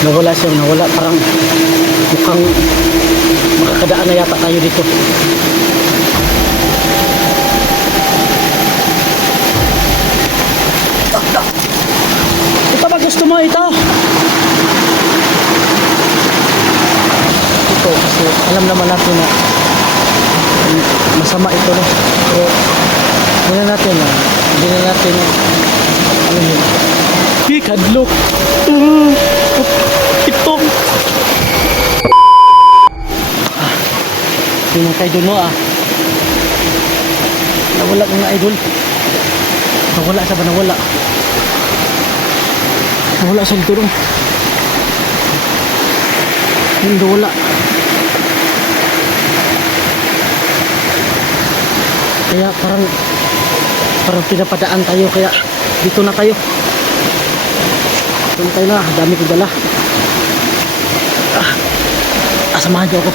Nawala siya, nawala. Parang mukhang makakadaan na yata tayo dito. Ito ba gusto mo ito? Ito kasi alam naman natin na masama ito, no? Pero hindi na natin ano yun, kadlok. Ito yung mga idol mo nawala mga idol, nawala sa ba, nawala sa turong, hindi wala. Kaya parang pinapadaan tayo, kaya dito na tayo. Dami ko dala. Samahan niyo ako.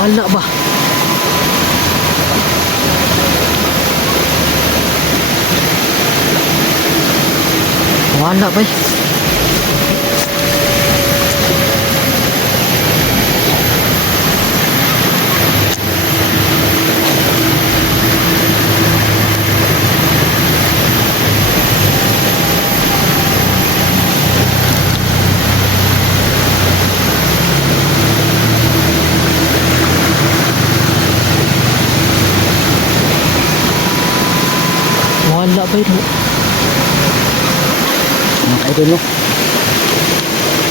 Wala ba? Wala ba? Wala ba ito? Mga idol, no?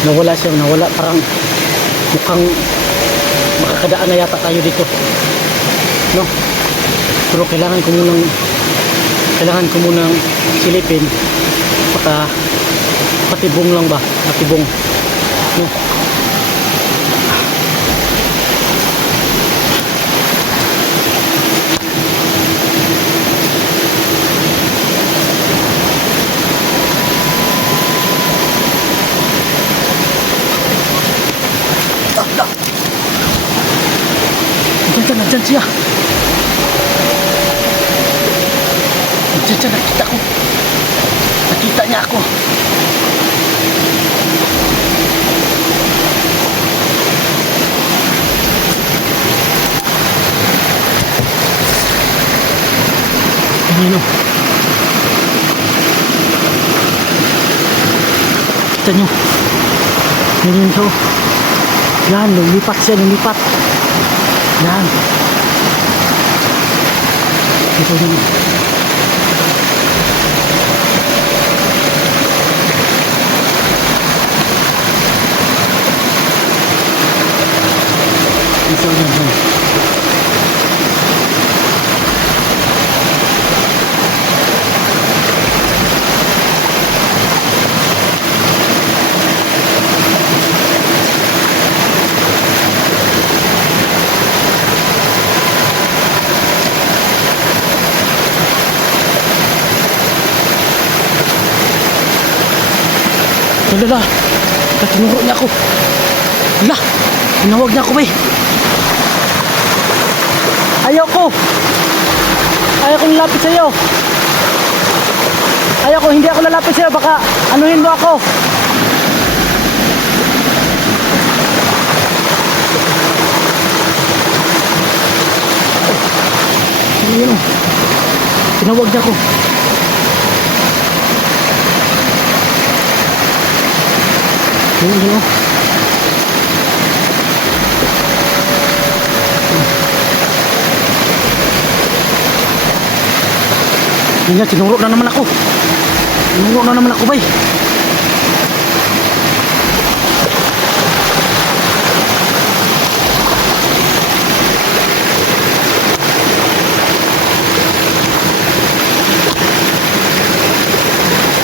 Nawala siya, nawala. Parang mukhang makakadaan na yata tayo dito, no? Pero kailangan ko munang silipin. Patibong lang ba? Patibong, no? Nandyan siya. Nandyan, nakita ko. Nakita niya ako. Ayan o. Kita nyo. Ganyan siya o. Yan, lumipat siya, lumipat. Yan. Ito naman. Ito naman. Lala, tinuro niya ako. Wala, tinawag niya ako ba eh. Ayoko lalapit sa'yo. Hindi ako lalapit sa'yo. Baka anuhin mo ako. Ayun, tinawag niya ako. Ayun. Yan, tinuro na naman ako. Bay.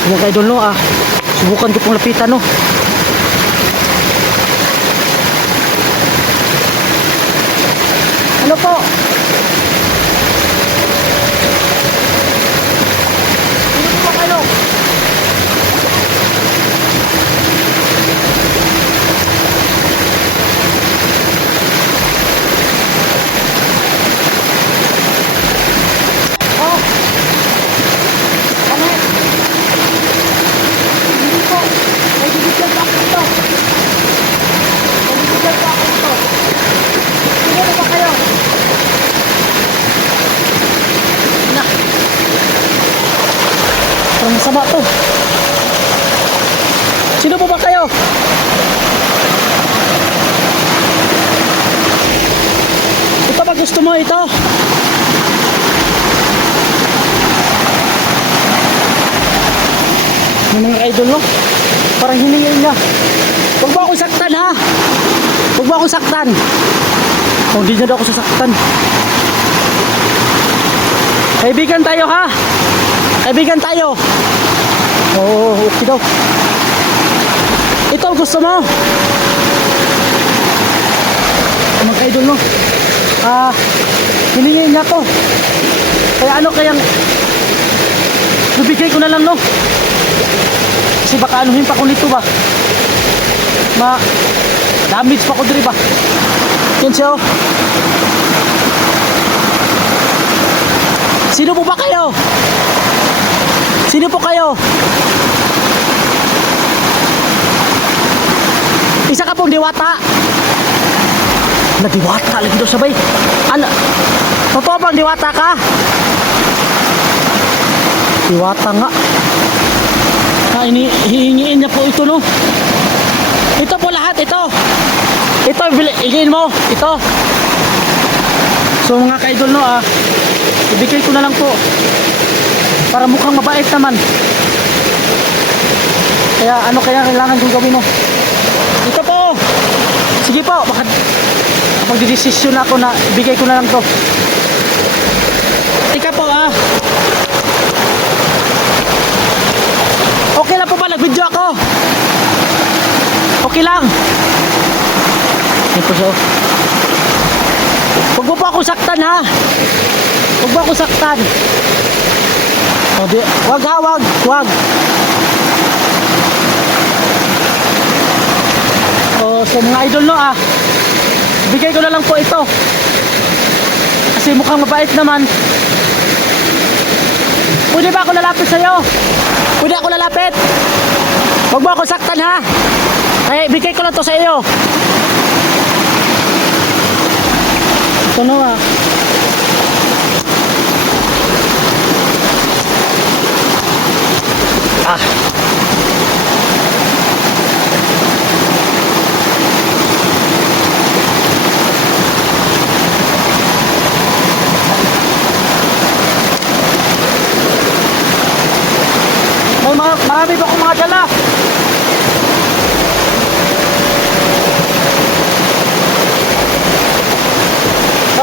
Mga ka-idol, no, subukan ko pong lapitan, no. Ano po? Parang masama to. Sino po ba kayo? Ito ba gusto mo ito? Yung mga idol no? Parang hiningin niya. Huwag mo akong saktan ha. Huwag mo akong saktan. Oh, hindi niya daw ako sasaktan. Kaibigan tayo ha. Kaibigan tayo. Oo, okay daw. Ito gusto mo. Mga idol no. Hiningin niya ko. Kaya ano kayang nabigay ko na lang no. Kasi baka anuhin pa ko nito ba. Damage pa ko diri ba. Yan siya oh. Sino po ba kayo? Sino po kayo? Isa ka pong diwata. Nadiwata lagi daw sabay. Ano? Totoo bang diwata ka? Diwata nga. Hihingiin niya po ito no. Ito po lahat ito. Ito ilin mo. Ito. So mga ka-idol no ibigay ko na lang po. Para mukhang mabait naman. Kaya ano kaya kailangan kong gawin mo? Ito po. Sige po. Baka magdidesisyon ako na ibigay ko na lang to. Ika po Okay lang po ba nag-video ako? Okay lang. Ito so. Huwag mo po ako saktan ha. Huwag mo ako saktan. O di, wag ha, wag. O so mga idol no bigay ko na lang po ito. Kasi mukhang mabait naman. Pwede ba ako lalapit sa'yo? Pwede ako lalapit? Huwag mo ako saktan ha. Ay, bigay ko lang to sa iyo. Ito no marami pa akong mga dala.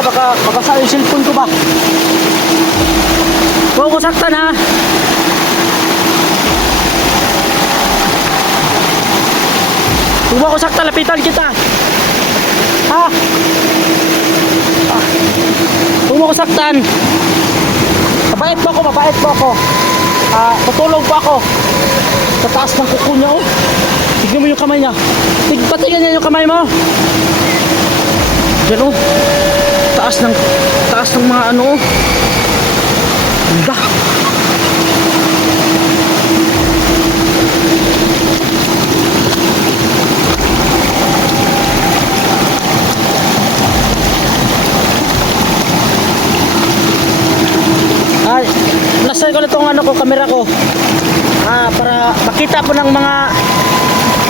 Baka mabasa yung cellphone ko ba? Huwag ko saktan ha. Huwag mo ko saktan, lapitan kita. Ha? Huwag mo ko saktan. Mabait po ako. Tutulog po ako. Sa taas ng kuko niya oh. Tignan mo yung kamay niya. Patingnan niya yung kamay mo. Yan oh. Taas ng mga ano oh. Ganda. Ay, nasaan ko na itong camera ko para makita po ng mga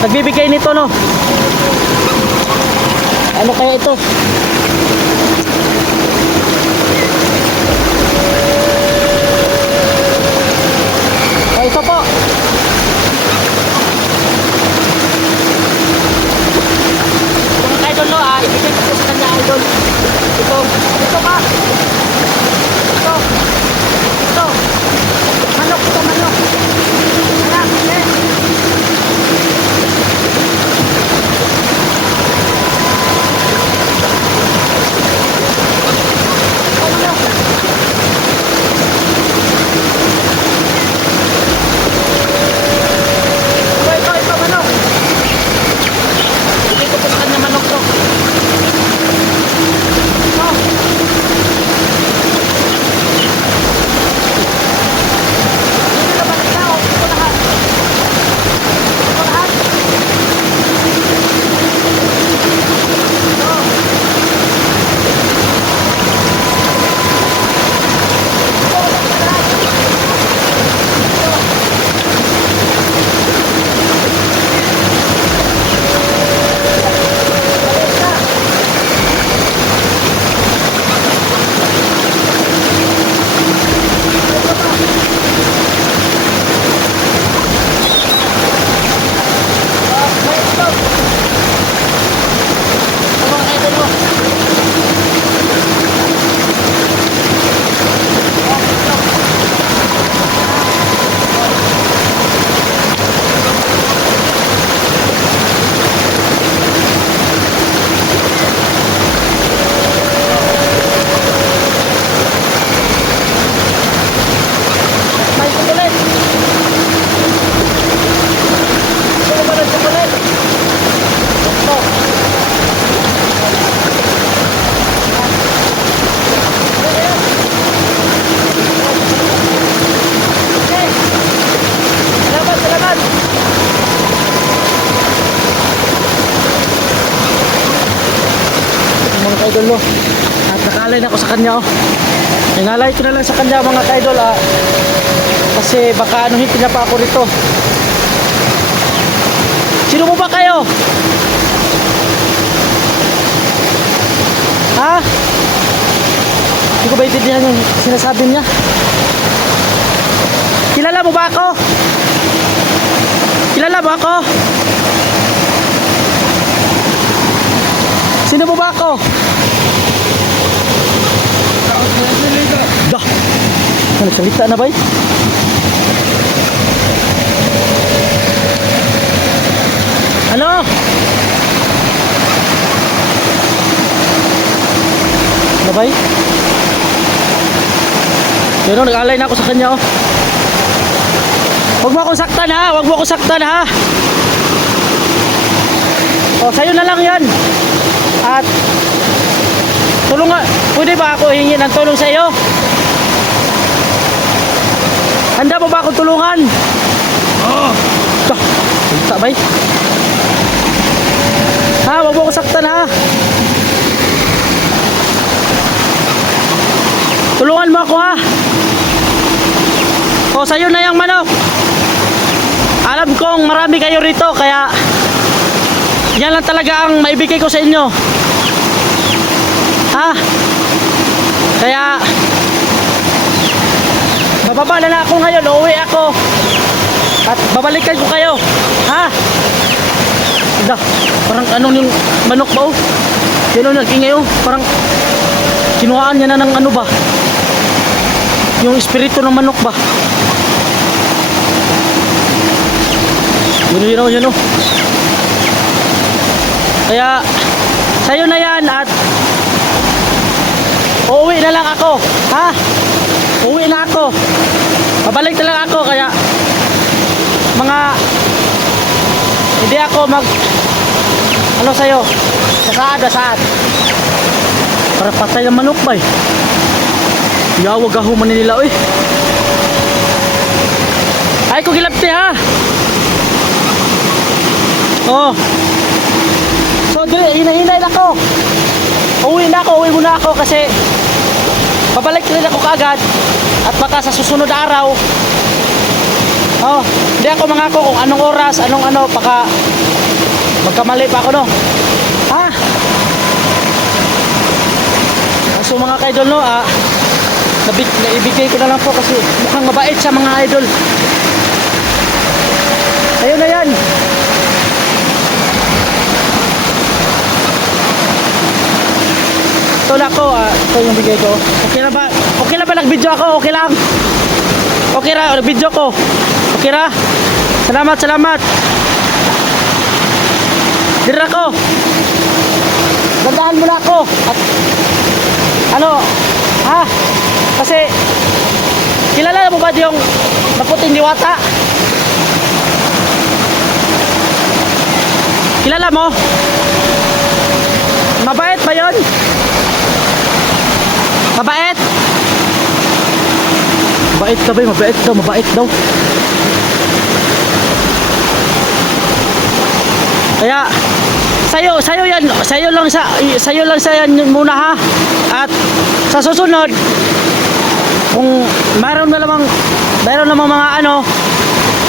nagbibigay nito no. Ano kaya ito? Ito po. Mga idol no ibigay ko po sa kanya idol. Ito pa. Ito. Manok. Anak, ka-idol no. At nakalay na ako sa kanya oh. Inalay ko na lang sa kanya mga ka-idol kasi baka anuhin niya pa ako rito. Sino mo ba kayo? Ha? Hindi ko ba itindihan yung sinasabi niya? Kilala mo ba ako? Kilala mo ako? Sino mo ba ako? Dah. Nagsalita na ba eh? Ano? Ano ba eh? Pero nag-alay na ako sa kanya oh. Huwag mo akong saktan ha. Huwag mo akong saktan ha. O sa'yo na lang yan. At tulungan. Pwede ba ako hingin ng tulong sa iyo? Handa mo ba akong tulungan? Oo. Salita ba eh? Ha? Huwag mo akong saktan ha. Tulungan mo ako ha. O sa'yo na yung manok. Alam kong marami kayo rito kaya yan lang talaga ang maibigay ko sa inyo. Ha? Kaya bababa na ako ngayon. Uuwi ako at babalikan ko kayo. Ha? Ida, parang anong yung manok ba oh? Yan o nag-ingay oh. Parang kinuhaan niya na ng ano ba? Yung espiritu ng manok ba? Yun o. Kaya sa'yo na yan at uuwi na lang ako. Ha? Uuwi na ako. Babalik na lang ako kaya mga hindi ako mag ano sa'yo sasaad para patay ng manok ba eh. Yawag ako manila eh. Ay ko gilapti ha. Oh. So hinahinay na ako. Uwi muna ako kasi babalik rin ako kaagad at baka sa susunod na araw hindi ako mangako kung anong oras, anong ano, baka magkamali pa ako no. Ha? So mga ka-idol no, naibigay ko na lang po kasi mukhang mabait siya mga idol. Ayun na yan. Ito na ako, ito yung bigay ko. Okay na ba? Okay na ba nag-video ako? Okay lang. Okay na, nag-video ko. Okay na. Salamat. Dira ako. Dandahan mo na ako. At ano, ha? Kasi kilala mo ba yung maputing diwata? Kilala mo? Mabait ba yun? Mabait? Mabait ka ba? Mabait daw. Kaya sa'yo yan, sa'yo lang sa yan muna ha. At sa susunod kung mayroon namang mga ano,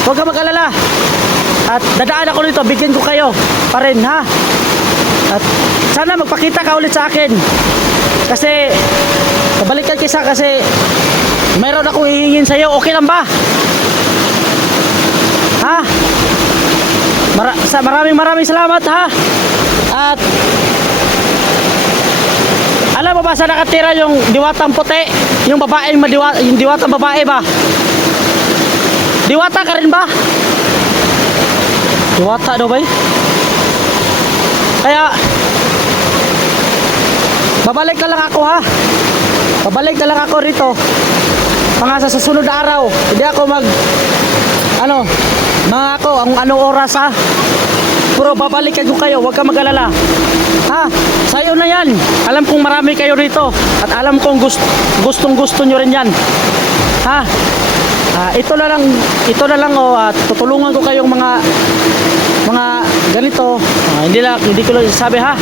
huwag ka mag-alala. At dadaan ako nito, bigyan ko kayo pa rin ha. At sana magpakita ka ulit sa akin. Kasi kabalikan kisa kasi mayroon akong hihingin sa iyo. Okay lang ba? Ha? Maraming salamat ha. At alam mo ba sa nakatira yung diwatang puti? Yung babaeng yung diwatang babae ba? Diwata ka rin ba? Diwata daw ba? Kaya babalik na lang ako ha. Babalik na lang ako rito. Mga sa susunod na araw. Hindi ako mga ako ang anong oras ha. Pero babalikan ko kayo, huwag ka mag-alala. Ha? Sa'yo na yan. Alam kong marami kayo rito. At alam kong gustong-gusto nyo rin yan. Ha? Ito na lang tutulungan ko kayong mga ganito. Hindi ko lang sabi ha.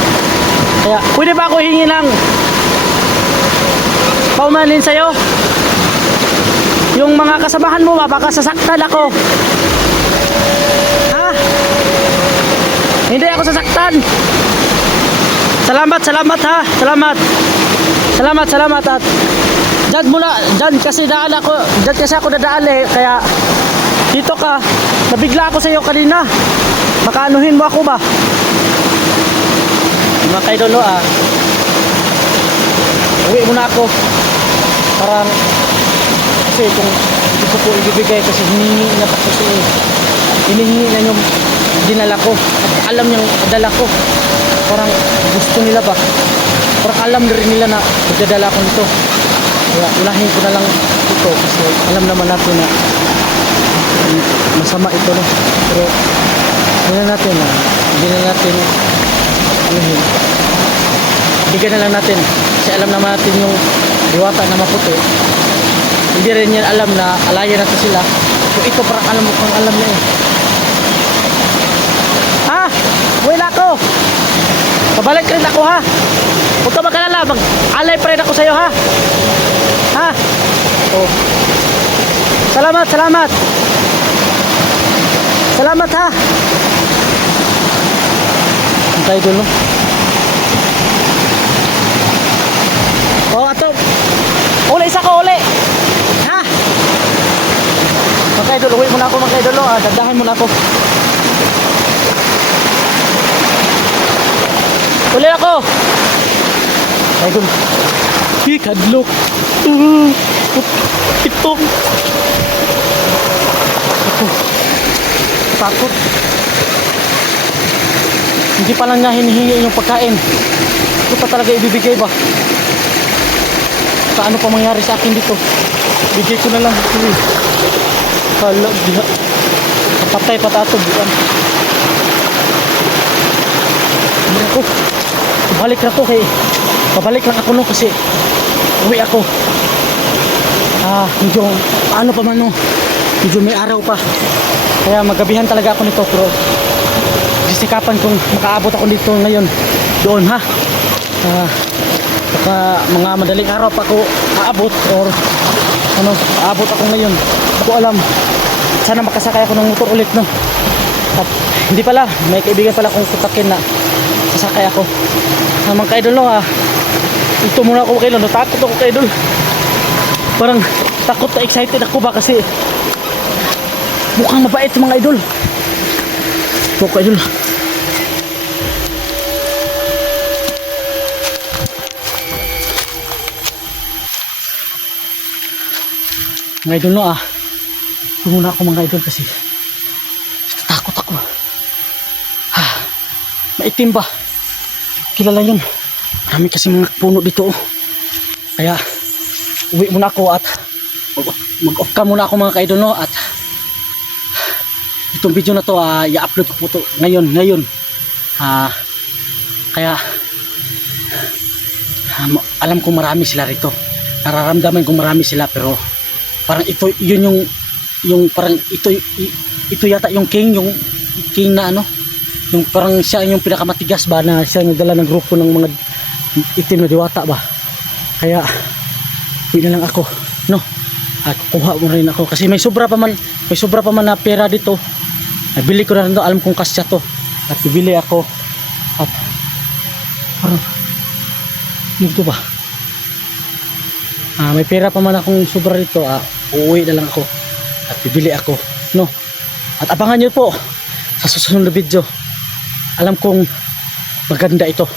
Kaya, pwede ba ako hingi ng paumanin sa'yo? Yung mga kasamahan mo ba, baka sasaktan ako. Ha? Hindi ako sasaktan. Salamat, salamat ha. Salamat. Salamat, salamat at dyan muna, dyan kasi daan ako, dyan kasi ako dadaan eh, kaya dito ka, nabigla ako sa iyo kanina. Baka anuhin mo ako ba? Mga kaidolo uwi muna ako. Parang, kasi kung hindi ko po ibibigay kasi hinihingi na kasi hinihingi na yung dinala ko. At alam niyang dala ko. Parang gusto nila ba? Parang alam na rin nila na magdadala ko nito. Kaya ulahin ko na lang ito kasi alam naman natin na masama ito no. Pero hindi na natin hindi na natin anuhin. Bigyan na lang natin kasi alam naman natin yung diwata na maputi. Hindi rin yan alam na alayan natin sila. So ito parang alam mo kung alam niya eh. Ha? Wala ako. Pabalik rin ako ha. Huwag ka magkalala, mag-alay pa rin ako sa'yo ha. Ha? Oh. Salamat, salamat. Salamat ha. Ang tayo doon no? Oh, ato. Uli, isa ko, uli. Ha? Mga idol, uwi muna ako mga idol. Dagdahan muna ako. Uli ako. Idol. Kadlok. Itong. Ako. Takot. Hindi pa lang niya hinihingi yung pagkain. Ito pa talaga ibibigay ba? Ano pa mangyari sa akin dito? Bigay ko na lang ito eh. Hala, diha. Patay patato bukan. Hindi ako. Pabalik na to kay. Pabalik lang ako no kasi uwi ako. Medyo ano pa man no. Medyo may araw pa. Kaya magabihan talaga ako nito pero sisikapan kung makaabot ako dito ngayon. Doon ha. Baka mga madaling araw pa ako aabot or ano, aabot ako ngayon. Hindi ko alam. Sana makasakay ako ng motor ulit no. At hindi pala, may kaibigan pala akong kutakin na sasakay ako. Mga ka-idol no ito muna ako kayo, natakot ako ka-idol. Parang takot na excited ako ba kasi mukhang mabait mga idol. Ito ka-idol. Mga idol no ito muna ako mga idol kasi takot ako. Maitim ba? Kilala yun. Marami kasi mga puno dito kaya uwi muna ako at mag-off ka muna ako mga ka-idol no. At itong video na to i-upload ko po to ngayon kaya alam ko marami sila rito, nararamdaman ko marami sila pero parang ito yun yung parang ito yata yung king na ano, yung parang siya yung pinakamatigas ba na siya nagdala ng grupo ng mga itim na diwata ba. Kaya hindi na lang ako no at kuha mo rin ako kasi may sobra pa man na pera dito. Nabili ko na rin to, alam kong kasya to at bibili ako at parang dito ba may pera pa man akong sobra dito. Uuwi na lang ako at bibili ako no. At abangan nyo po sa susunod na video. Alam kong maganda ito.